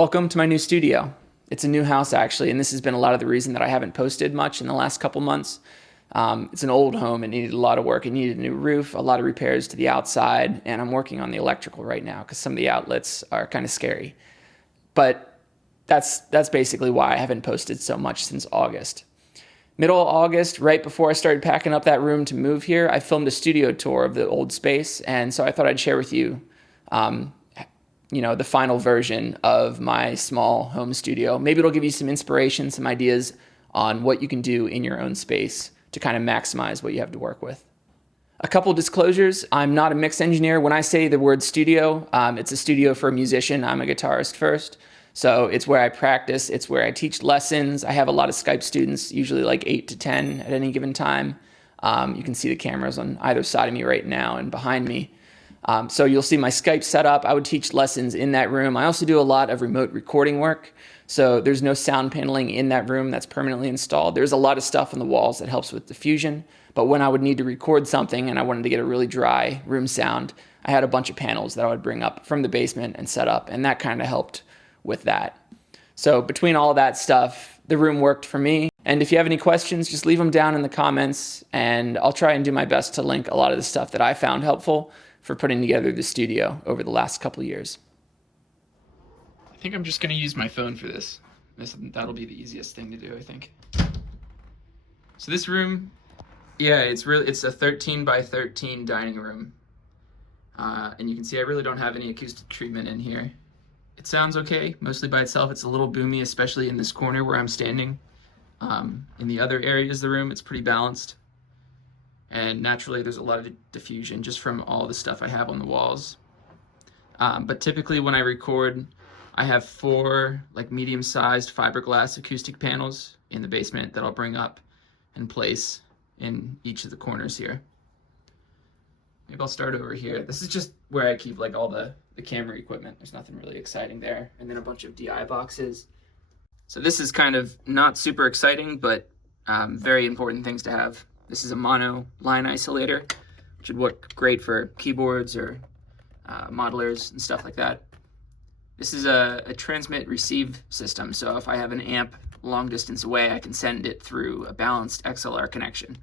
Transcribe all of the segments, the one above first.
Welcome to my new studio. It's a new house actually, and this has been a lot of the reason that I haven't posted much in the last couple months. It's an old home. It needed a lot of work. It needed a new roof, a lot of repairs to the outside, and I'm working on the electrical right now because some of the outlets are kind of scary. But that's basically why I haven't posted so much since August. Middle of August, right before I started packing up that room to move here, I filmed a studio tour of the old space, and so I thought I'd share with you the final version of my small home studio. Maybe it'll give you some inspiration, some ideas on what you can do in your own space to kind of maximize what you have to work with. A couple disclosures. I'm not a mix engineer. When I say the word studio, it's a studio for a musician. I'm a guitarist first. So it's where I practice. It's where I teach lessons. I have a lot of Skype students, usually like 8 to 10 at any given time. You can see the cameras on either side of me right now and behind me. So you'll see my Skype setup. I would teach lessons in that room. I also do a lot of remote recording work. So there's no sound paneling in that room that's permanently installed. There's a lot of stuff on the walls that helps with diffusion. But when I would need to record something and I wanted to get a really dry room sound, I had a bunch of panels that I would bring up from the basement and set up. And that kind of helped with that. So between all of that stuff, the room worked for me. And if you have any questions, just leave them down in the comments. And I'll try and do my best to link a lot of the stuff that I found helpful for putting together the studio over the last couple of years. I think I'm just going to use my phone for this. That'll be the easiest thing to do, I think. So this room, it's a 13 by 13 dining room. And you can see I really don't have any acoustic treatment in here. It sounds okay, mostly by itself. It's a little boomy, especially in this corner where I'm standing. In the other areas of the room, it's pretty balanced. And naturally, there's a lot of diffusion just from all the stuff I have on the walls. But typically when I record, I have 4 medium-sized fiberglass acoustic panels in the basement that I'll bring up and place in each of the corners here. Maybe I'll start over here. This is just where I keep all the camera equipment. There's nothing really exciting there. And then a bunch of DI boxes. So this is kind of not super exciting, but very important things to have. This is a mono line isolator, which would work great for keyboards or modelers and stuff like that. This is a transmit receive system. So if I have an amp long distance away, I can send it through a balanced XLR connection.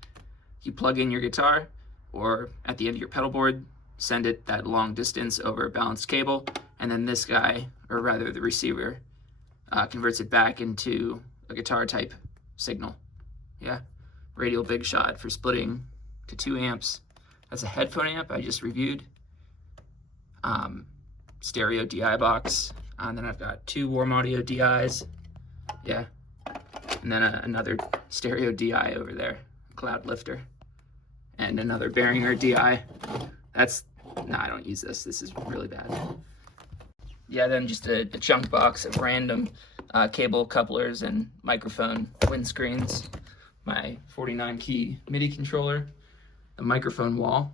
You plug in your guitar or at the end of your pedal board, send it that long distance over a balanced cable, and then this guy, or rather the receiver, converts it back into a guitar type signal. Yeah. Radial big shot for splitting to 2 amps. That's a headphone amp I just reviewed. Stereo DI box. And then I've got 2 warm audio DIs. Yeah. And then another stereo DI over there, cloud lifter. And another Behringer DI. I don't use this. This is really bad. Yeah, then just a junk box of random cable couplers and microphone windscreens. My 49 key MIDI controller, the microphone wall.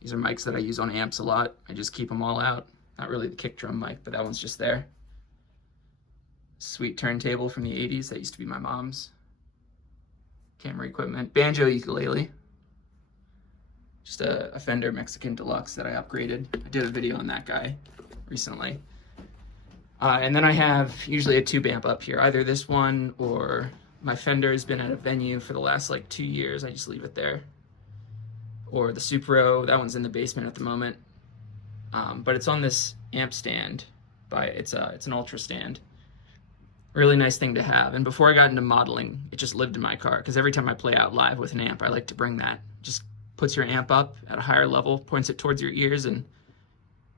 These are mics that I use on amps a lot. I just keep them all out. Not really the kick drum mic, but that one's just there. Sweet turntable from the 80s. That used to be my mom's. Camera equipment. Banjo ukulele. Just a Fender Mexican Deluxe that I upgraded. I did a video on that guy recently. And then I have usually a tube amp up here, either this one or my Fender has been at a venue for the last 2 years. I just leave it there. Or the Supro, that one's in the basement at the moment. But it's on this amp stand. It's an Ultra stand. Really nice thing to have. And before I got into modeling, it just lived in my car because every time I play out live with an amp, I like to bring that. Just puts your amp up at a higher level, points it towards your ears, and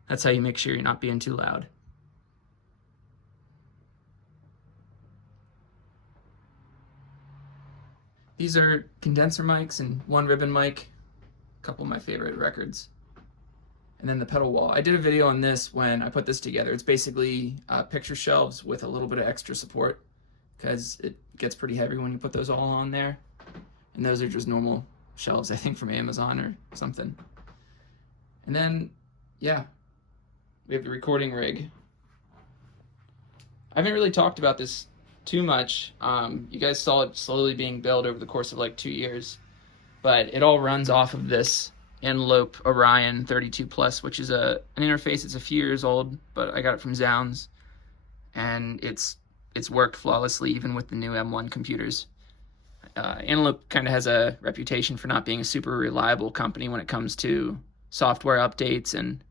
that's how you make sure you're not being too loud. These are condenser mics and one ribbon mic, a couple of my favorite records. And then the pedal wall. I did a video on this when I put this together. It's basically picture shelves with a little bit of extra support because it gets pretty heavy when you put those all on there. And those are just normal shelves, I think from Amazon or something. And then, yeah, we have the recording rig. I haven't really talked about this too much. You guys saw it slowly being built over the course of 2 years, but it all runs off of this Antelope Orion 32 Plus, which is an interface. It's a few years old, but I got it from Zounds, and it's worked flawlessly even with the new M1 computers. Antelope kind of has a reputation for not being a super reliable company when it comes to software updates and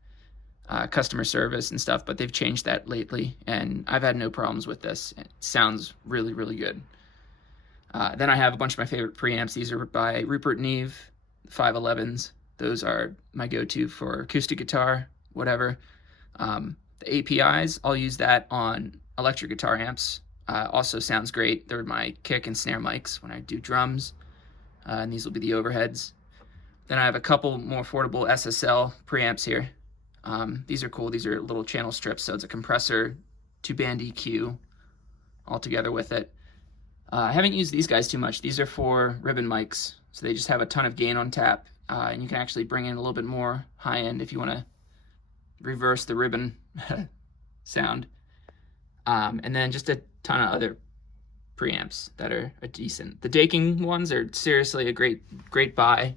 customer service and stuff, but they've changed that lately, and I've had no problems with this. It sounds really, really good. Then I have a bunch of my favorite preamps. These are by Rupert Neve, 511s. Those are my go-to for acoustic guitar, whatever. The APIs, I'll use that on electric guitar amps. Also sounds great. They're my kick and snare mics when I do drums, and these will be the overheads. Then I have a couple more affordable SSL preamps here. These are cool. These are little channel strips, so it's a compressor, 2-band EQ all together with it. I haven't used these guys too much. These are for ribbon mics, so they just have a ton of gain on tap, and you can actually bring in a little bit more high end if you want to reverse the ribbon sound. And then just a ton of other preamps that are decent. The Daking ones are seriously a great buy.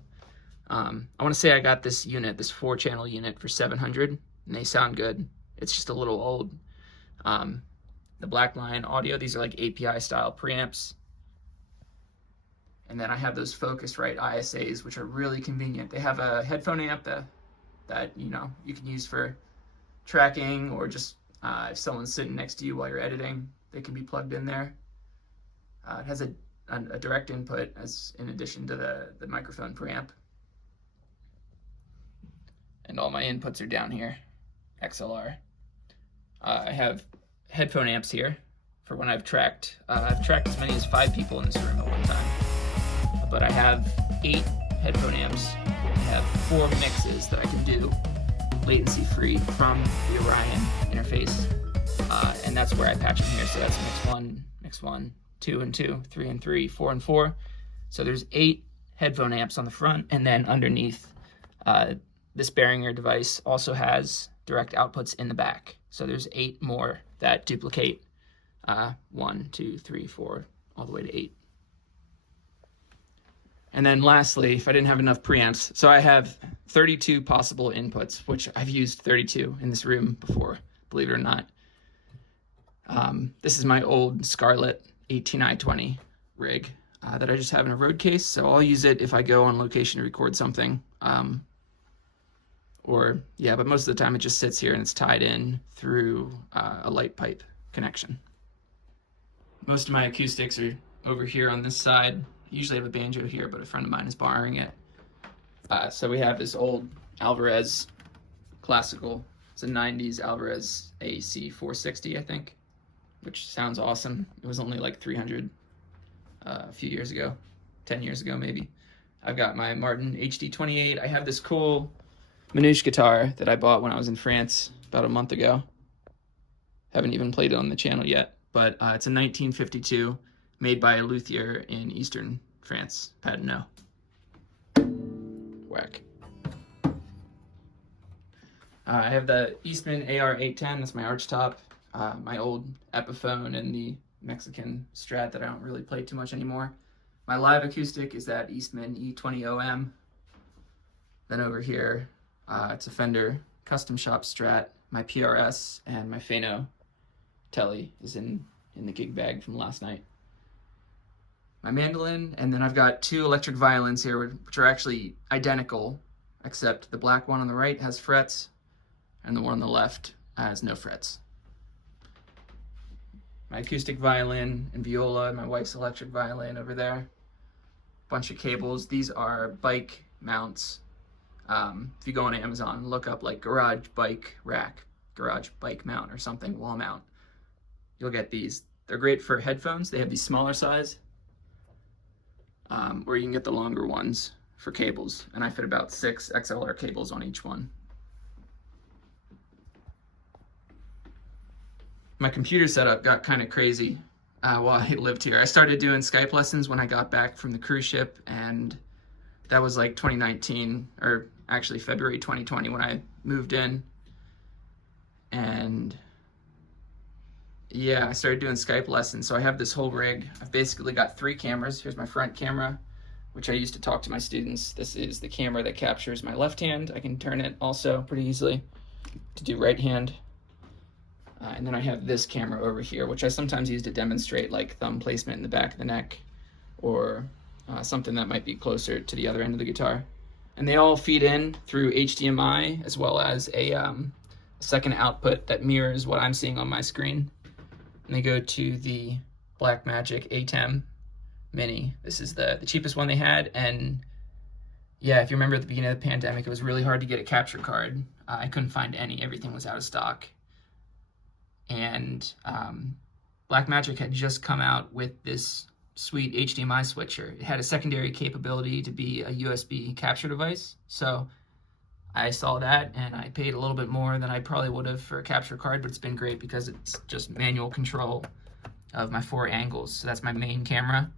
I want to say I got this unit, this 4-channel unit, for $700, and they sound good. It's just a little old. The Blackline Audio, these are like API style preamps. And then I have those Focusrite ISAs, which are really convenient. They have a headphone amp that you know you can use for tracking, or just if someone's sitting next to you while you're editing, they can be plugged in there. It has a direct input as in addition to the microphone preamp. And all my inputs are down here, XLR. I have headphone amps here for when I've tracked as many as 5 people in this room at one time. But I have 8 headphone amps. I have 4 mixes that I can do latency free from the Orion interface. And that's where I patch them here. So that's mix 1, 2 and 2, 3 and 3, 4 and 4. So there's 8 headphone amps on the front, and then underneath, this Behringer device also has direct outputs in the back. So there's 8 more that duplicate 1, 2, 3, 4, all the way to 8. And then lastly, if I didn't have enough preamps, so I have 32 possible inputs, which I've used 32 in this room before, believe it or not. This is my old Scarlett 18i20 rig that I just have in a road case, so I'll use it if I go on location to record something. But most of the time it just sits here and it's tied in through a light pipe connection. Most of my acoustics are over here on this side. I usually have a banjo here, but a friend of mine is borrowing it. So we have this old Alvarez classical. It's a 90s Alvarez AC 460, I think, which sounds awesome. It was only like $300 a few years ago, 10 years ago maybe. I've got my Martin HD28. I have this cool Manouche guitar that I bought when I was in France about a month ago. Haven't even played it on the channel yet, but it's a 1952 made by a luthier in eastern France, Padenot. Whack. I have the Eastman AR810, that's my archtop, my old Epiphone, and the Mexican Strat that I don't really play too much anymore. My live acoustic is that Eastman E20OM. Then over here, it's a Fender Custom Shop Strat, my PRS, and my Fano Telly is in the gig bag from last night. My mandolin, and then I've got 2 electric violins here, which are actually identical, except the black one on the right has frets, and the one on the left has no frets. My acoustic violin and viola, and my wife's electric violin over there. Bunch of cables. These are bike mounts. If you go on Amazon, look up like garage bike rack, garage bike mount or something, wall mount. You'll get these. They're great for headphones. They have these smaller size, or you can get the longer ones for cables. And I fit about 6 XLR cables on each one. My computer setup got kind of crazy while I lived here. I started doing Skype lessons when I got back from the cruise ship, and that was like 2019, or actually February 2020 when I moved in. And yeah, I started doing Skype lessons. So I have this whole rig. I've basically got 3 cameras. Here's my front camera which I use to talk to my students. This is the camera that captures my left hand. I can turn it also pretty easily to do right hand. And then I have this camera over here, which I sometimes use to demonstrate like thumb placement in the back of the neck, or something that might be closer to the other end of the guitar. And they all feed in through HDMI, as well as a second output that mirrors what I'm seeing on my screen. And they go to the Blackmagic ATEM Mini. This is the cheapest one they had, and yeah, if you remember at the beginning of the pandemic, it was really hard to get a capture card. I couldn't find any. Everything was out of stock. And Blackmagic had just come out with this sweet HDMI switcher. It had a secondary capability to be a USB capture device. So I saw that, and I paid a little bit more than I probably would have for a capture card, but it's been great because it's just manual control of my 4 angles. So that's my main camera.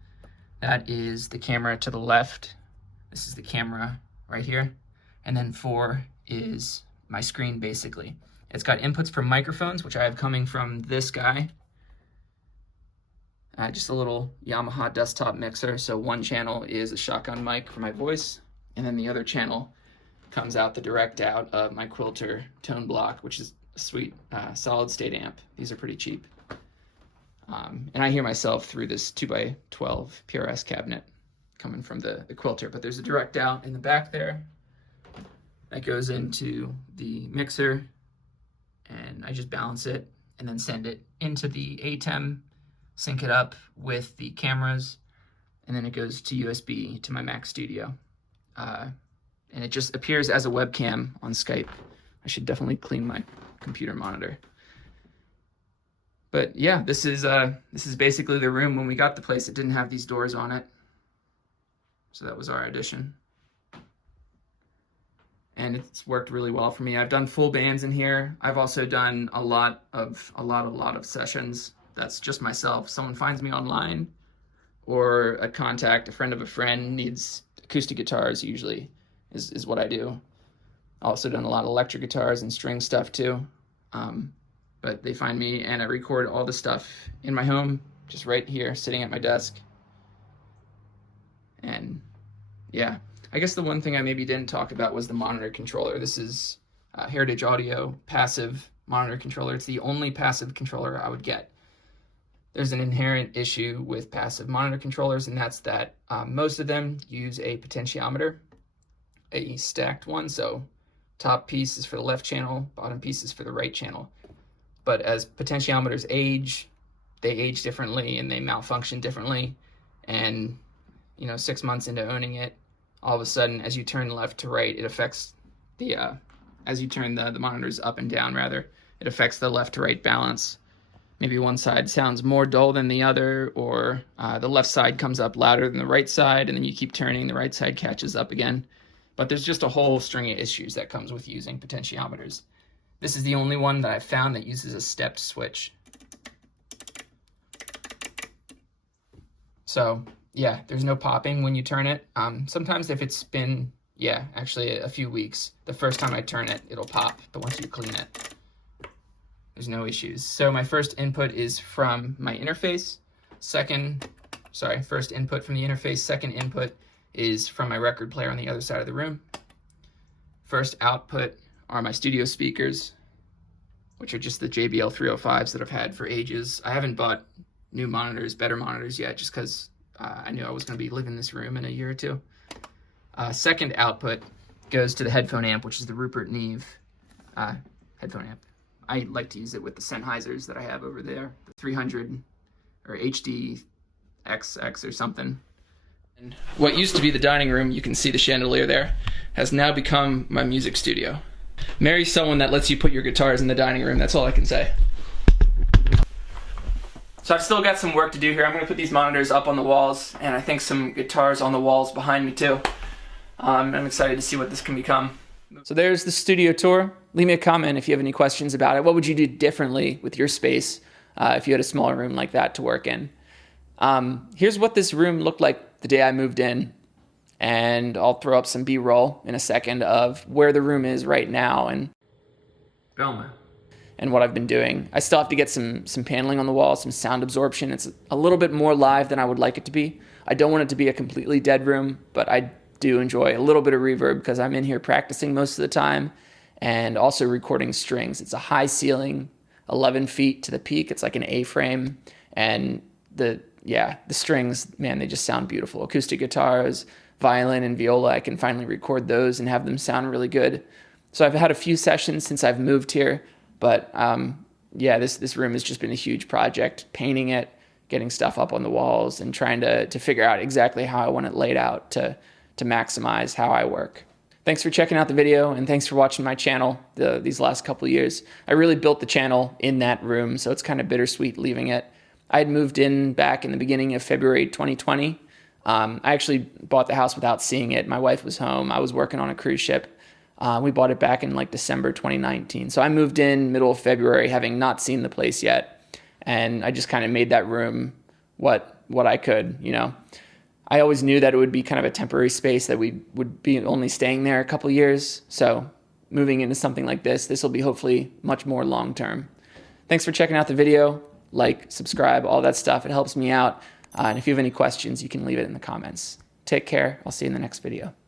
That is the camera to the left. This is the camera right here. And then 4 is my screen, basically. It's got inputs for microphones, which I have coming from this guy. Just a little Yamaha desktop mixer. So one channel is a shotgun mic for my voice, and then the other channel comes out the direct out of my Quilter tone block, which is a sweet solid state amp. These are pretty cheap. And I hear myself through this 2x12 PRS cabinet coming from the Quilter, but there's a direct out in the back there that goes into the mixer, and I just balance it and then send it into the ATEM, sync it up with the cameras, and then it goes to USB to my Mac Studio. And it just appears as a webcam on Skype. I should definitely clean my computer monitor. But yeah, this is basically the room. When we got the place, it didn't have these doors on it. So that was our addition. And it's worked really well for me. I've done full bands in here. I've also done a lot of sessions. That's just myself. Someone finds me online, or a friend of a friend needs acoustic guitars, usually is what I do. Also done a lot of electric guitars and string stuff too. But they find me, and I record all the stuff in my home, just right here, sitting at my desk. And yeah, I guess the one thing I maybe didn't talk about was the monitor controller. This is Heritage Audio passive monitor controller. It's the only passive controller I would get. There's an inherent issue with passive monitor controllers, and that's that most of them use a potentiometer, a stacked one. So top piece is for the left channel, bottom piece is for the right channel. But as potentiometers age, they age differently and they malfunction differently. And 6 months into owning it, all of a sudden, as you turn left to right, it affects as you turn the monitors up and down, rather, it affects the left to right balance. Maybe one side sounds more dull than the other, or the left side comes up louder than the right side, and then you keep turning, the right side catches up again. But there's just a whole string of issues that comes with using potentiometers. This is the only one that I've found that uses a stepped switch. So yeah, there's no popping when you turn it. Sometimes if it's been, actually a few weeks, the first time I turn it, it'll pop, but once you clean it, there's no issues. So my first input is from my interface. First input from the interface. Second input is from my record player on the other side of the room. First output are my studio speakers, which are just the JBL 305s that I've had for ages. I haven't bought new monitors, better monitors yet, just because I knew I was going to be living in this room in a year or two. Second output goes to the headphone amp, which is the Rupert Neve headphone amp. I like to use it with the Sennheisers that I have over there, the 300 or HD XX or something. And what used to be the dining room, you can see the chandelier there, has now become my music studio. Marry someone that lets you put your guitars in the dining room, that's all I can say. So I've still got some work to do here. I'm going to put these monitors up on the walls, and I think some guitars on the walls behind me too. I'm excited to see what this can become. So there's the studio tour. Leave me a comment if you have any questions about it. What would you do differently with your space if you had a smaller room like that to work in? Here's what this room looked like the day I moved in, and I'll throw up some B-roll in a second of where the room is right now and what I've been doing. I still have to get some paneling on the wall, some sound absorption. It's a little bit more live than I would like it to be, I don't want it to be a completely dead room, but I do enjoy a little bit of reverb because I'm in here practicing most of the time and also recording strings. It's a high ceiling, 11 feet to the peak. It's like an A-frame, and the strings, man, they just sound beautiful. Acoustic guitars, violin, and viola, I can finally record those and have them sound really good. So I've had a few sessions since I've moved here, but this room has just been a huge project, painting it, getting stuff up on the walls, and trying to figure out exactly how I want it laid out to maximize how I work. Thanks for checking out the video, and thanks for watching my channel these last couple of years. I really built the channel in that room, so it's kind of bittersweet leaving it. I had moved in back in the beginning of February 2020. I actually bought the house without seeing it. My wife was home. I was working on a cruise ship. We bought it back in like December 2019. So I moved in middle of February, having not seen the place yet. And I just kind of made that room what I could, you know. I always knew that it would be kind of a temporary space, that we would be only staying there a couple years. So moving into something like this will be hopefully much more long-term. Thanks for checking out the video. Like, subscribe, all that stuff. It helps me out. And if you have any questions, you can leave it in the comments. Take care. I'll see you in the next video.